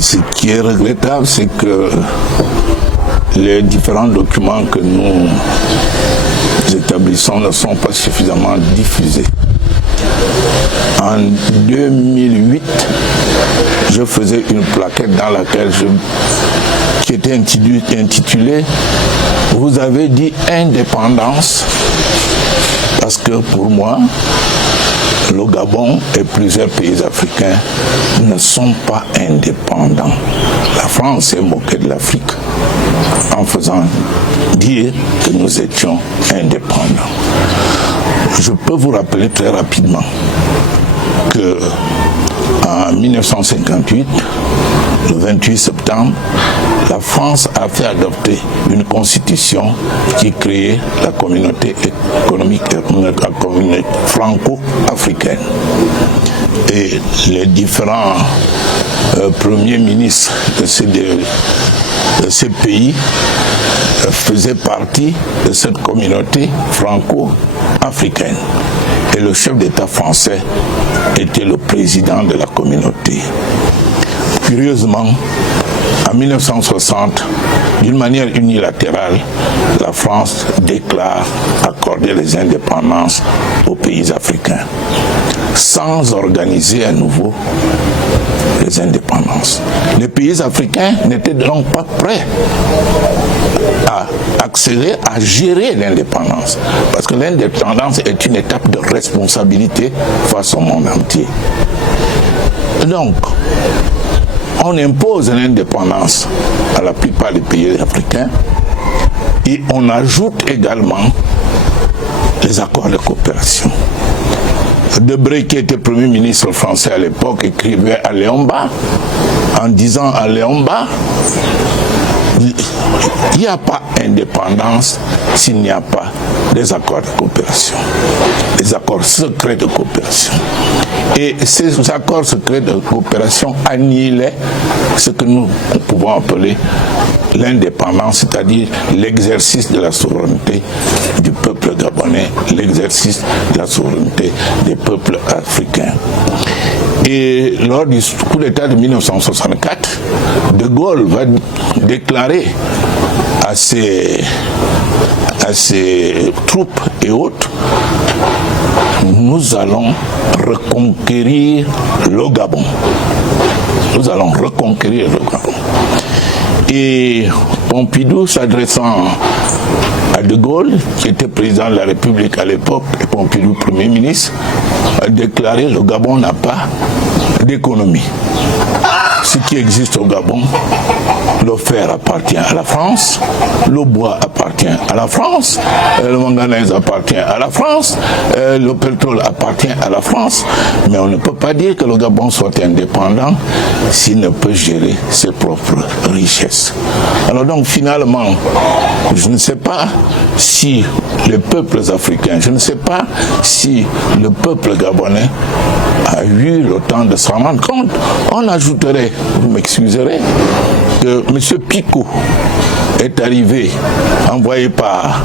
Ce qui est regrettable, c'est que les différents documents que nous établissons ne sont pas suffisamment diffusés. En 2008, je faisais une plaquette dans laquelle qui était intitulée « Vous avez dit indépendance » parce que pour moi, le Gabon et plusieurs pays africains ne sont pas indépendants. La France s'est moquée de l'Afrique en faisant dire que nous étions indépendants. Je peux vous rappeler très rapidement que en 1958, le 28 septembre, la France a fait adopter une constitution qui créait la communauté économique franco-africaine. Et les différents premiers ministres de ces pays faisaient partie de cette communauté franco-africaine. Et le chef d'État français était le président de la communauté. Curieusement, en 1960, d'une manière unilatérale, la France déclare accorder les indépendances aux pays africains, sans organiser à nouveau les indépendances. Les pays africains n'étaient donc pas prêts à accéder à gérer l'indépendance, parce que l'indépendance est une étape de responsabilité face au monde entier. Donc, on impose l'indépendance à la plupart des pays africains et on ajoute également les accords de coopération. Debré, qui était Premier ministre français à l'époque, écrivait à Léomba en disant à Léomba: il n'y a pas d'indépendance s'il n'y a pas des accords de coopération, des accords secrets de coopération. Et ces accords secrets de coopération annihilaient ce que nous pouvons appeler l'indépendance, c'est-à-dire l'exercice de la souveraineté du peuple gabonais, l'exercice de la souveraineté des peuples africains. Et lors du coup d'État de 1964, De Gaulle va déclarer à ses troupes et autres: nous allons reconquérir le Gabon. Nous allons reconquérir le Gabon. Et Pompidou, s'adressant à De Gaulle, qui était président de la République à l'époque, et Pompidou Premier ministre, a déclaré: le Gabon n'a pas d'économie. Ce qui existe au Gabon, le fer appartient à la France, le bois appartient à la France, le manganèse appartient à la France, le pétrole appartient à la France, mais on ne peut pas dire que le Gabon soit indépendant s'il ne peut gérer ses propres richesses. Alors donc finalement, je ne sais pas si les peuples africains, je ne sais pas si le peuple gabonais a eu le temps de s'en rendre compte. On ajouterait, vous m'excuserez, que M. Picot est arrivé, envoyé par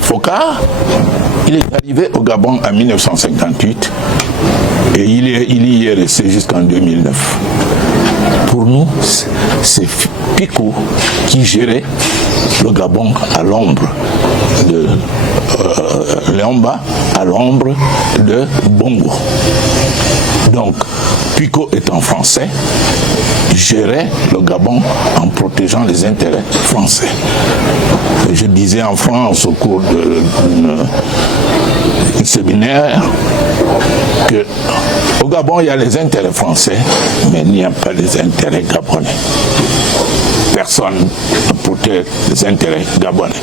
Foccart. Il est arrivé au Gabon en 1958 et il y est resté jusqu'en 2009. Pour nous, c'est Picot qui gérait le Gabon à l'ombre de Léomba, à l'ombre de Bongo. Donc, Picot étant français, gérait le Gabon en protégeant les intérêts français. Je disais en France au cours d'un séminaire que au Gabon il y a les intérêts français, mais il n'y a pas les intérêts gabonais. Personne ne protège les intérêts gabonais.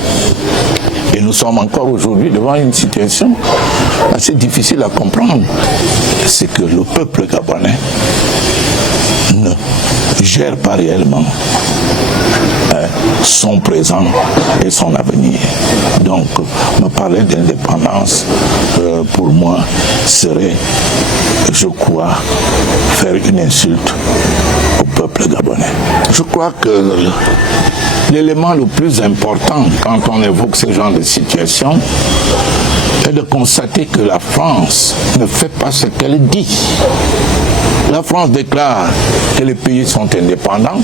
Et nous sommes encore aujourd'hui devant une situation assez difficile à comprendre. C'est que le peuple gabonais ne gère pas réellement son présent et son avenir. Donc, me parler d'indépendance, pour moi, serait, je crois, faire une insulte au peuple gabonais. Je crois que l'élément le plus important quand on évoque ce genre de situation est de constater que la France ne fait pas ce qu'elle dit. La France déclare que les pays sont indépendants,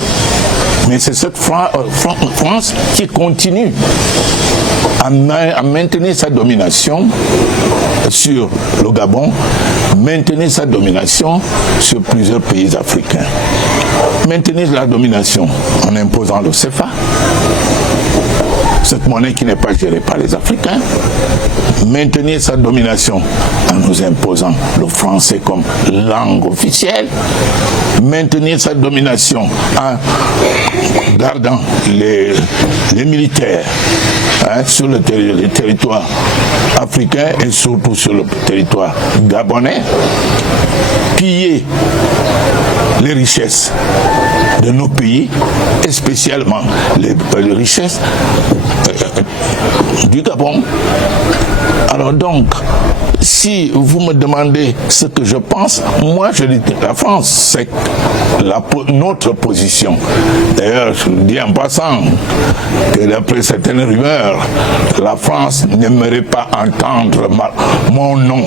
mais c'est cette France qui continue à maintenir sa domination sur le Gabon, maintenir sa domination sur plusieurs pays africains. Maintenir la domination en imposant le CFA, cette monnaie qui n'est pas gérée par les Africains, maintenir sa domination en nous imposant le français comme langue officielle, maintenir sa domination en gardant les militaires sur le territoire africain et surtout sur le territoire gabonais, piller les richesses de nos pays, et spécialement les richesses du Gabon. Alors donc, si vous me demandez ce que je pense, moi je dis que la France, c'est notre position. D'ailleurs, je le dis en passant que d'après certaines rumeurs, la France n'aimerait pas entendre mon nom.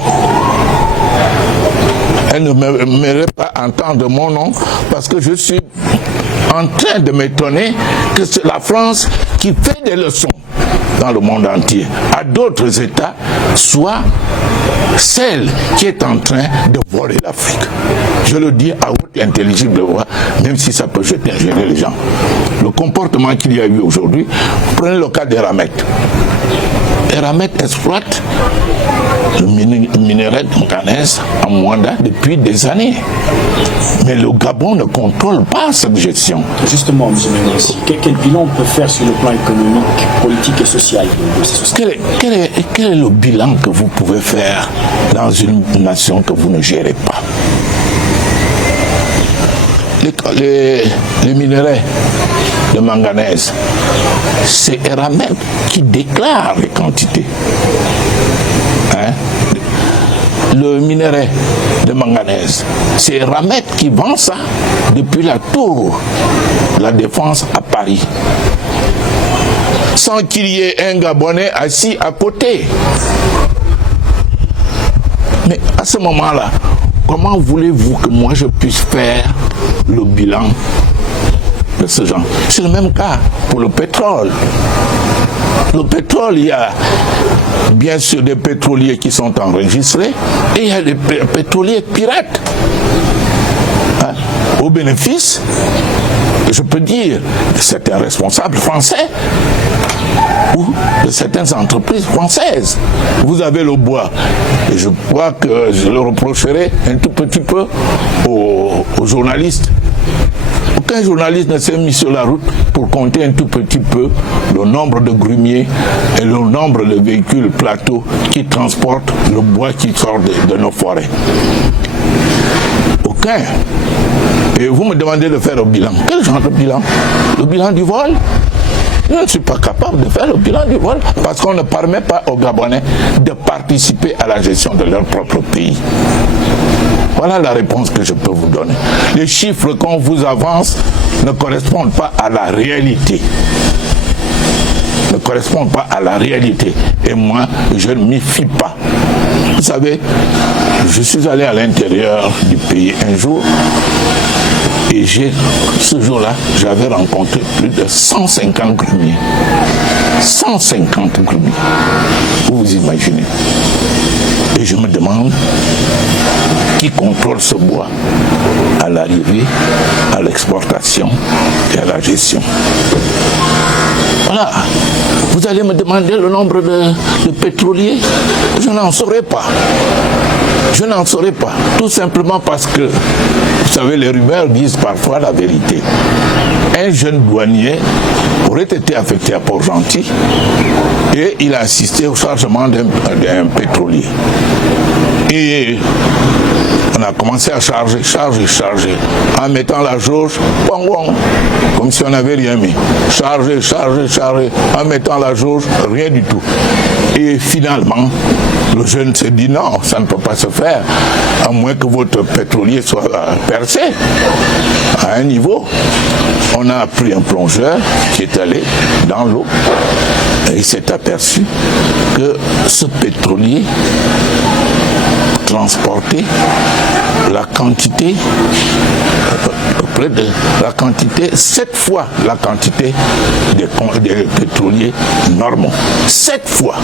Elle ne m'aimerait pas entendre mon nom parce que je suis en train de m'étonner que c'est la France qui fait des leçons dans le monde entier à d'autres États, soit celle qui est en train de voler l'Afrique. Je le dis à haute et intelligible voix, même si ça peut gêner les gens. Le comportement qu'il y a eu aujourd'hui, prenez le cas d'Eramet. Eramet exploite le minerai de manganèse en Rwanda depuis des années. Mais le Gabon ne contrôle pas cette gestion. Justement, M. Mendes, quel bilan on peut faire sur le plan économique, politique et social de ces sociétés? Quel est le bilan que vous pouvez faire dans une nation que vous ne gérez pas? Les minerais de manganèse, c'est Eramet qui déclare les quantités. Le minerai de manganèse, c'est Eramet qui vend ça depuis la tour de la Défense à Paris, sans qu'il y ait un Gabonais assis à côté. Mais à ce moment-là, comment voulez-vous que moi je puisse faire le bilan de ce genre? C'est le même cas pour le pétrole. Le pétrole, il y a bien sûr des pétroliers qui sont enregistrés et il y a des pétroliers pirates. Au bénéfice, je peux dire, de certains responsables français ou de certaines entreprises françaises. Vous avez le bois, et je crois que je le reprocherai un tout petit peu aux journalistes. Aucun journaliste ne s'est mis sur la route pour compter un tout petit peu le nombre de grumiers et le nombre de véhicules plateaux qui transportent le bois qui sort de nos forêts. Aucun. Et vous me demandez de faire le bilan. Quel genre de bilan? Le bilan du vol? Je ne suis pas capable de faire le bilan du vol parce qu'on ne permet pas aux Gabonais de participer à la gestion de leur propre pays. Voilà la réponse que je peux vous donner. Les chiffres qu'on vous avance ne correspondent pas à la réalité. Ne correspondent pas à la réalité. Et moi, je ne m'y fie pas. Vous savez, je suis allé à l'intérieur du pays un jour et ce jour-là, j'avais rencontré plus de 150 grumiers. 150 grumiers. Vous imaginez. Et je me demande qui contrôle ce bois à l'arrivée, à l'exportation et à la gestion. Voilà. Vous allez me demander le nombre de pétroliers? Je n'en saurais pas. Je n'en saurais pas. Tout simplement parce que, vous savez, les rumeurs disent parfois la vérité. Un jeune douanier aurait été affecté à Port-Gentil et il a assisté au chargement d'un pétrolier. Et on a commencé à charger, en mettant la jauge, comme si on n'avait rien mis. Charger, en mettant la jauge, rien du tout. Et finalement, le jeune s'est dit non, ça ne peut pas se faire, à moins que votre pétrolier soit percé à un niveau. On a pris un plongeur qui est allé dans l'eau et il s'est aperçu que ce pétrolier transporter la quantité, près de la quantité, 7 fois la quantité des pétroliers normaux. 7 fois.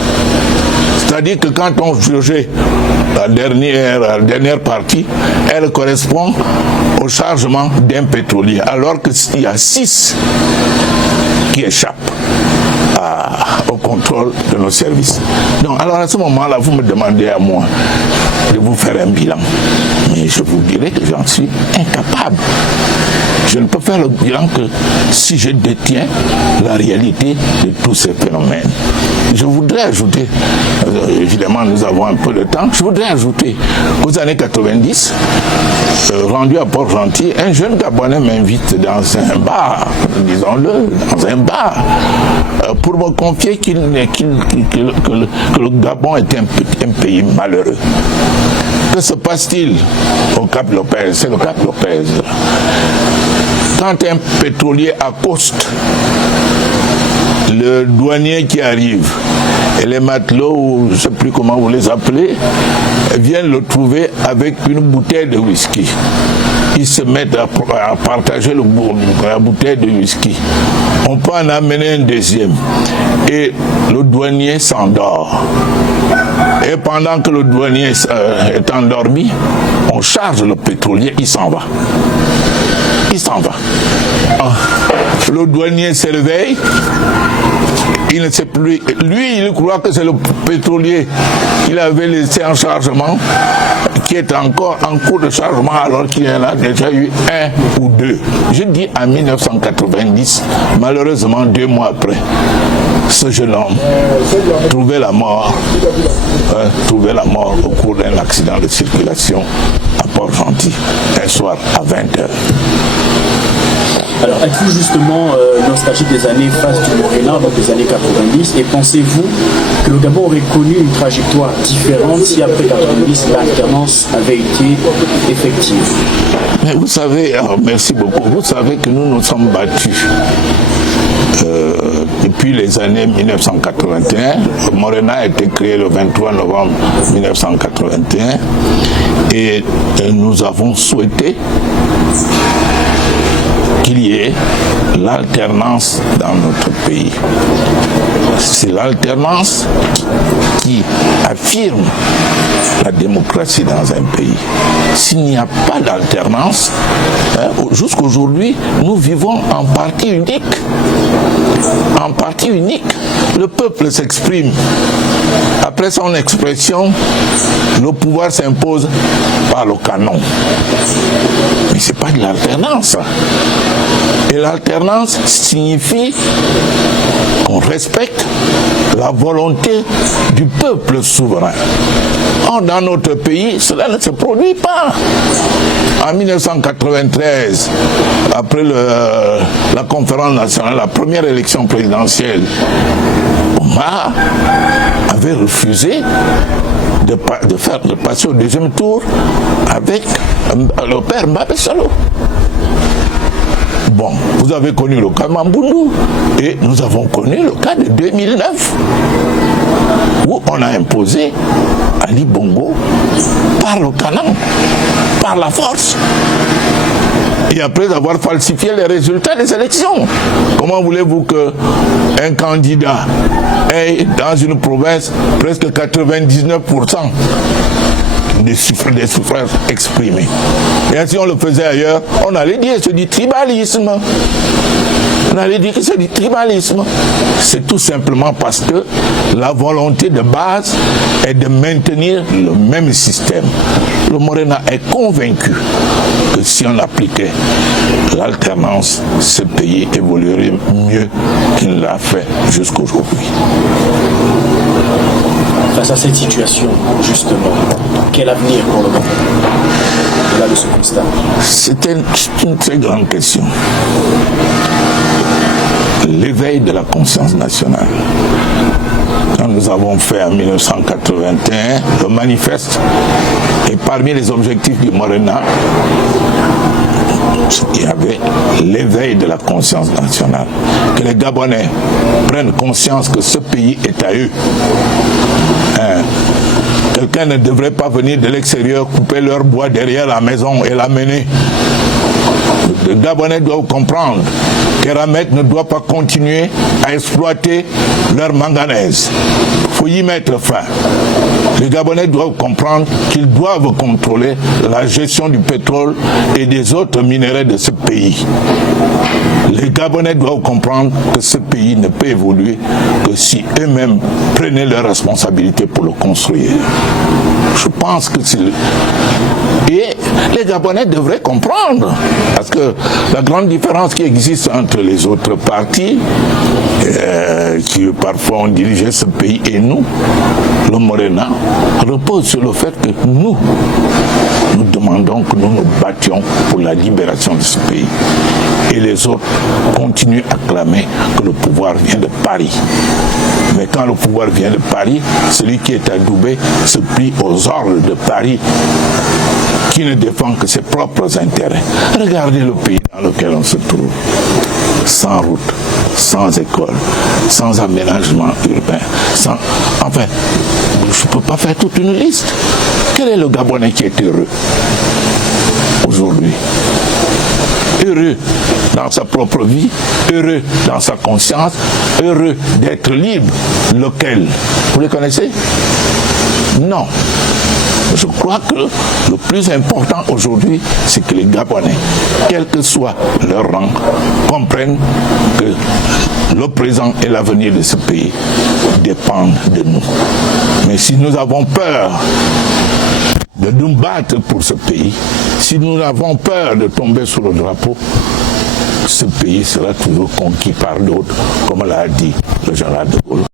C'est-à-dire que quand on jugeait la dernière partie, elle correspond au chargement d'un pétrolier, alors qu'il y a 6 qui échappent au contrôle de nos services. Donc, alors à ce moment-là, vous me demandez à moi de vous faire un bilan. Mais je vous dirai que j'en suis incapable. Je ne peux faire le bilan que si je détiens la réalité de tous ces phénomènes. Je voudrais ajouter, évidemment nous avons un peu de temps, je voudrais ajouter qu'aux années 90, rendu à Port-Gentil, un jeune Gabonais m'invite dans un bar, disons-le, dans un bar, pour me confier que le Gabon est un pays malheureux. Que se passe-t-il au Cap Lopez? C'est le Cap Lopez. Quand un pétrolier accoste le douanier qui arrive et les matelots, ou je ne sais plus comment vous les appelez, viennent le trouver avec une bouteille de whisky. Ils se mettent à partager la bouteille de whisky. On peut en amener un deuxième. Et le douanier s'endort. Et pendant que le douanier est endormi, on charge le pétrolier, il s'en va. Il s'en va. Le douanier se réveille. Il ne sait plus. Lui, il croit que c'est le pétrolier qu'il avait laissé en chargement, qui est encore en cours de chargement, alors qu'il y en a déjà eu 1 ou 2. Je dis en 1990, malheureusement 2 mois après, ce jeune homme trouvait la mort au cours d'un accident de circulation à Port-Gentil, un soir à 20h. Alors, êtes-vous justement nostalgique des années face du Morena, donc des années 90, et pensez-vous que le Gabon aurait connu une trajectoire différente si après 90, l'alternance avait été effective? Mais vous savez, merci beaucoup, vous savez que nous nous sommes battus depuis les années 1981. Le Morena a été créé le 23 novembre 1981 et nous avons souhaité qu'il y ait l'alternance dans notre pays. C'est l'alternance qui affirme la démocratie dans un pays. S'il n'y a pas d'alternance, jusqu'aujourd'hui, nous vivons en parti unique. En parti unique, le peuple s'exprime. Après son expression, le pouvoir s'impose par le canon. Mais ce n'est pas de l'alternance. Et l'alternance signifie qu'on respecte la volonté du peuple souverain. Or, dans notre pays, cela ne se produit pas. En 1993, après la conférence nationale, la première élection présidentielle, Omar avait refusé de passer au deuxième tour avec le père Mbapé Salo. Bon, vous avez connu le cas Mamboundou et nous avons connu le cas de 2009 où on a imposé Ali Bongo par le canon, par la force. Et après avoir falsifié les résultats des élections. Comment voulez-vous qu'un candidat ait dans une province presque 99% des suffrages exprimés? Et si on le faisait ailleurs, on allait dire que c'est du tribalisme. On allait dire que c'est du tribalisme. C'est tout simplement parce que la volonté de base est de maintenir le même système. Le Morena est convaincu que si on appliquait l'alternance, ce pays évoluerait mieux qu'il l'a fait jusqu'aujourd'hui. Face à cette situation, justement, quel avenir pour le Gabon au-delà de ce constat? C'est une très grande question. L'éveil de la conscience nationale. Quand nous avons fait en 1981 le manifeste, et parmi les objectifs du Morena, il y avait l'éveil de la conscience nationale. Que les Gabonais prennent conscience que ce pays est à eux. Quelqu'un ne devrait pas venir de l'extérieur, couper leur bois derrière la maison et l'amener. Les Gabonais doivent comprendre qu'Eramet ne doit pas continuer à exploiter leur manganèse. Il faut y mettre fin. Les Gabonais doivent comprendre qu'ils doivent contrôler la gestion du pétrole et des autres minéraux de ce pays. Les Gabonais doivent comprendre que ce pays ne peut évoluer que si eux-mêmes prenaient leurs responsabilités pour le construire. Je pense que c'est... Et les Gabonais devraient comprendre, parce que la grande différence qui existe entre les autres partis, qui parfois ont dirigé ce pays, et nous, le Morena, repose sur le fait que nous demandons que nous nous battions pour la libération de ce pays. Et les autres continuent à clamer que le pouvoir vient de Paris. Mais quand le pouvoir vient de Paris, celui qui est à Doubé se plie aux ordres de Paris, qui ne défend que ses propres intérêts. Regardez le pays dans lequel on se trouve. Sans route, sans école, sans aménagement urbain, Enfin, je ne peux pas faire toute une liste. Quel est le Gabonais qui est heureux aujourd'hui? Heureux dans sa propre vie, heureux dans sa conscience, heureux d'être libre. Lequel? Vous les connaissez? Non. Je crois que le plus important aujourd'hui, c'est que les Gabonais, quel que soit leur rang, comprennent que le présent et l'avenir de ce pays dépendent de nous. Mais si nous avons peur de nous battre pour ce pays, si nous avons peur de tomber sous le drapeau, ce pays sera toujours conquis par d'autres, comme l'a dit le général de Gaulle.